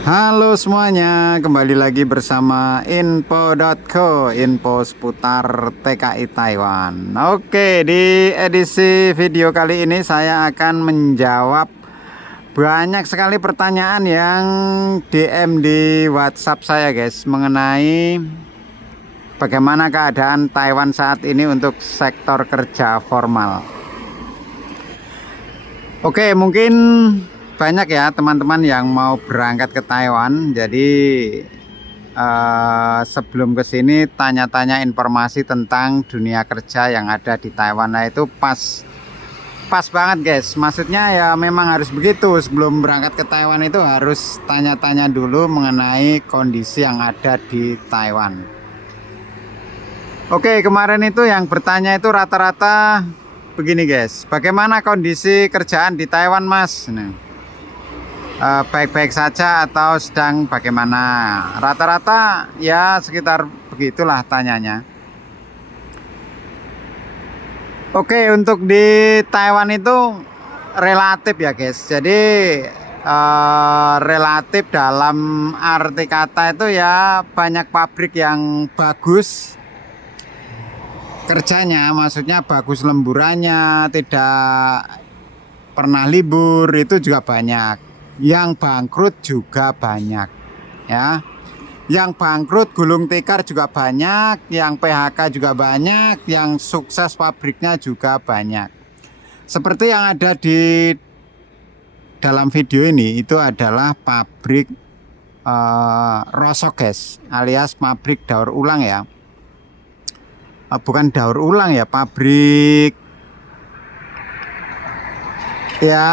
Halo semuanya, kembali lagi bersama info.co, info seputar TKI Taiwan. Oke, di edisi video kali ini saya akan menjawab banyak sekali pertanyaan yang DM di WhatsApp saya guys, mengenai bagaimana keadaan Taiwan saat ini untuk sektor kerja formal. Oke, mungkin banyak ya teman-teman yang mau berangkat ke Taiwan. Jadi sebelum ke sini tanya-tanya informasi tentang dunia kerja yang ada di Taiwan. Nah, itu pas banget guys. Maksudnya ya memang harus begitu. Sebelum berangkat ke Taiwan itu harus tanya-tanya dulu mengenai kondisi yang ada di Taiwan. Oke, kemarin itu yang bertanya itu rata-rata begini guys. Bagaimana kondisi kerjaan di Taiwan, Mas? Nah, baik-baik saja atau sedang bagaimana? Rata-rata ya sekitar begitulah tanyanya. Oke, untuk di Taiwan itu relatif ya guys. Jadi relatif dalam arti kata itu ya banyak pabrik yang bagus kerjanya, maksudnya bagus lemburannya, tidak pernah libur, itu juga banyak. Yang bangkrut juga banyak ya. Yang bangkrut gulung tikar juga banyak, yang PHK juga banyak, yang sukses pabriknya juga banyak. Seperti yang ada di dalam video ini, itu adalah pabrik rosok guys, alias pabrik daur ulang ya. Bukan daur ulang ya, pabrik ya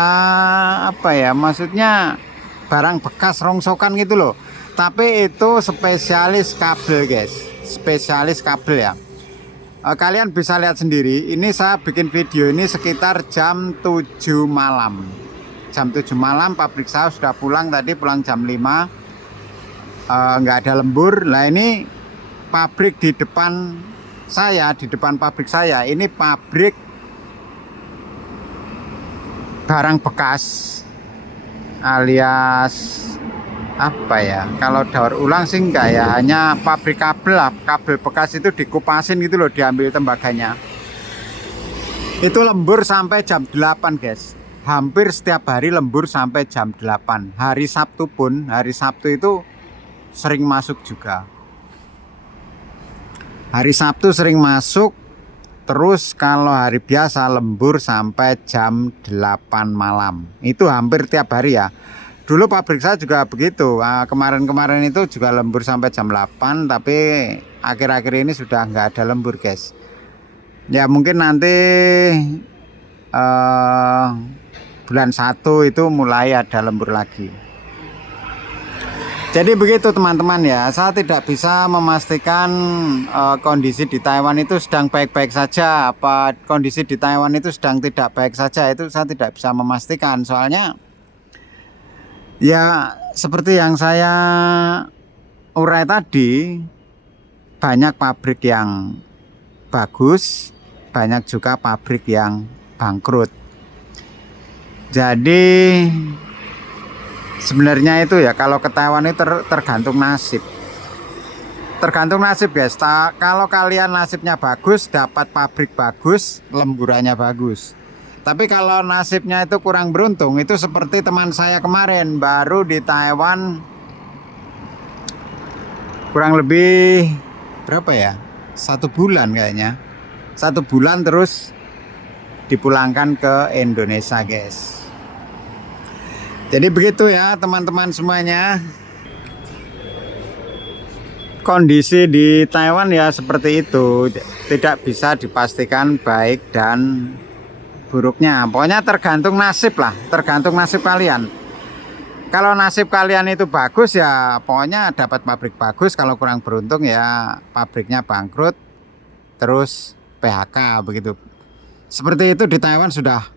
apa ya, maksudnya barang bekas rongsokan gitu loh. Tapi itu spesialis kabel guys, spesialis kabel ya. Kalian bisa lihat sendiri, ini saya bikin video ini sekitar jam 7 malam. Jam 7 malam pabrik saya sudah pulang, tadi pulang jam 5. Nggak ada lembur. Nah, ini pabrik di depan saya, di depan pabrik saya, ini pabrik barang bekas, alias apa ya, kalau daur ulang sih enggak ya, hanya pabrik kabel lah. Kabel bekas itu dikupasin gitu loh, diambil tembaganya. Itu lembur sampai jam 8 guys, hampir setiap hari lembur sampai jam 8. Hari Sabtu pun, hari Sabtu itu sering masuk juga. Hari Sabtu sering masuk. Terus kalau hari biasa lembur sampai jam 8 malam. Itu hampir tiap hari ya. Dulu pabrik saya juga begitu. Kemarin-kemarin itu juga lembur sampai jam 8. Tapi akhir-akhir ini sudah nggak ada lembur guys. Ya mungkin nanti bulan 1 itu mulai ada lembur lagi. Jadi begitu teman-teman ya, saya tidak bisa memastikan kondisi di Taiwan itu sedang baik-baik saja, apa kondisi di Taiwan itu sedang tidak baik saja, itu saya tidak bisa memastikan. Soalnya ya seperti yang saya urai tadi, banyak pabrik yang bagus, banyak juga pabrik yang bangkrut. Jadi sebenarnya itu ya, kalau ke Taiwan itu tergantung nasib. Tergantung nasib guys. Kalau kalian nasibnya bagus, dapat pabrik bagus, lemburannya bagus. Tapi kalau nasibnya itu kurang beruntung, itu seperti teman saya kemarin, baru di Taiwan kurang lebih berapa ya? 1 bulan kayaknya. 1 bulan terus dipulangkan ke Indonesia guys. Jadi begitu ya teman-teman semuanya. Kondisi di Taiwan ya seperti itu. Tidak bisa dipastikan baik dan buruknya. Pokoknya tergantung nasib lah. Tergantung nasib kalian. Kalau nasib kalian itu bagus ya pokoknya dapat pabrik bagus. Kalau kurang beruntung ya pabriknya bangkrut, terus PHK begitu. Seperti itu di Taiwan sudah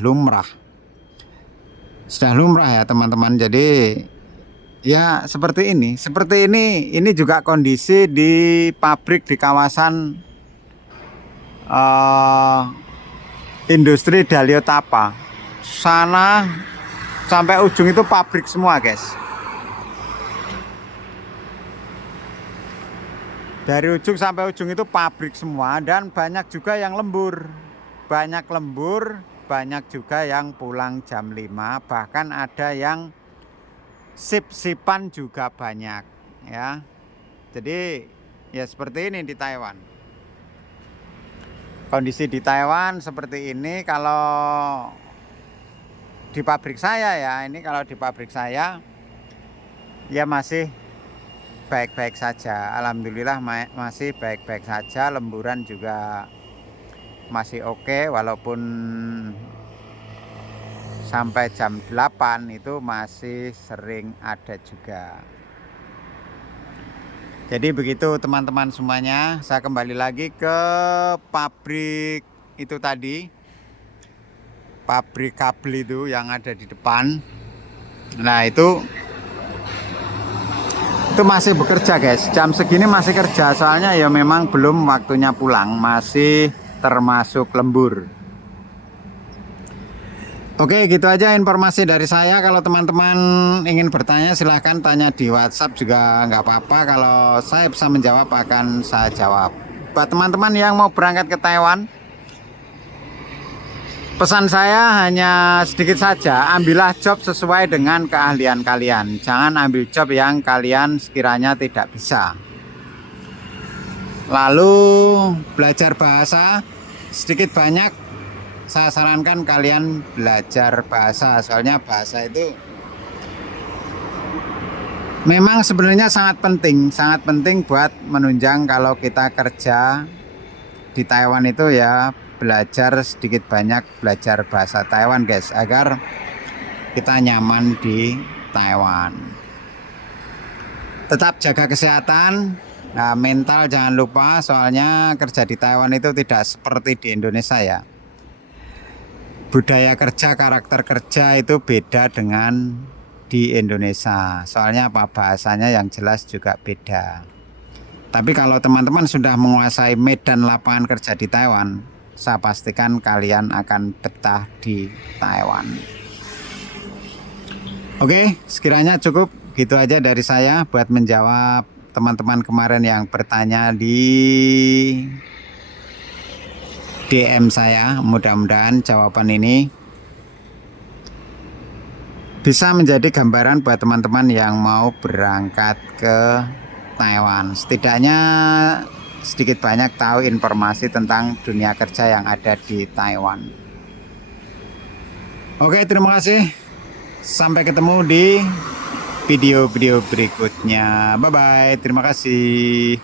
lumrah. Sudah lumrah ya teman-teman. Jadi ya seperti ini. Ini juga kondisi di pabrik di kawasan industri Daliotapa. Sana sampai ujung itu pabrik semua guys. Dari ujung sampai ujung itu pabrik semua, dan banyak juga yang lembur. Banyak lembur, banyak juga yang pulang jam 5, bahkan ada yang sip-sipan juga banyak ya. Jadi ya seperti ini di Taiwan. Kondisi di Taiwan seperti ini. Kalau di pabrik saya ya, ini kalau di pabrik saya ya masih baik-baik saja. Alhamdulillah masih baik-baik saja. Lemburan juga masih oke, walaupun sampai jam 8 itu masih sering ada juga. Jadi begitu teman-teman semuanya. Saya kembali lagi ke pabrik itu tadi, pabrik kabel itu yang ada di depan. Nah itu masih bekerja guys, jam segini masih kerja, soalnya ya memang belum waktunya pulang, masih termasuk lembur. Oke, gitu aja informasi dari saya. Kalau teman-teman ingin bertanya silahkan tanya di WhatsApp juga nggak apa-apa. Kalau saya bisa menjawab akan saya jawab. Buat teman-teman yang mau berangkat ke Taiwan, pesan saya hanya sedikit saja, ambillah job sesuai dengan keahlian kalian. Jangan ambil job yang kalian sekiranya tidak bisa. Lalu belajar bahasa, sedikit banyak saya sarankan kalian belajar bahasa. Soalnya bahasa itu memang sebenarnya sangat penting buat menunjang kalau kita kerja di Taiwan itu ya. Belajar sedikit banyak, belajar bahasa Taiwan guys, agar kita nyaman di Taiwan. Tetap jaga kesehatan, nah, mental jangan lupa, soalnya kerja di Taiwan itu tidak seperti di Indonesia ya. Budaya kerja, karakter kerja itu beda dengan di Indonesia. Soalnya apa, bahasanya yang jelas juga beda. Tapi kalau teman-teman sudah menguasai medan lapangan kerja di Taiwan, saya pastikan kalian akan betah di Taiwan. Oke, sekiranya cukup gitu aja dari saya buat menjawab teman-teman kemarin yang bertanya di DM saya. Mudah-mudahan jawaban ini bisa menjadi gambaran buat teman-teman yang mau berangkat ke Taiwan. Setidaknya sedikit banyak tahu informasi tentang dunia kerja yang ada di Taiwan. Oke, terima kasih. Sampai ketemu di video-video berikutnya. Bye-bye. Terima kasih.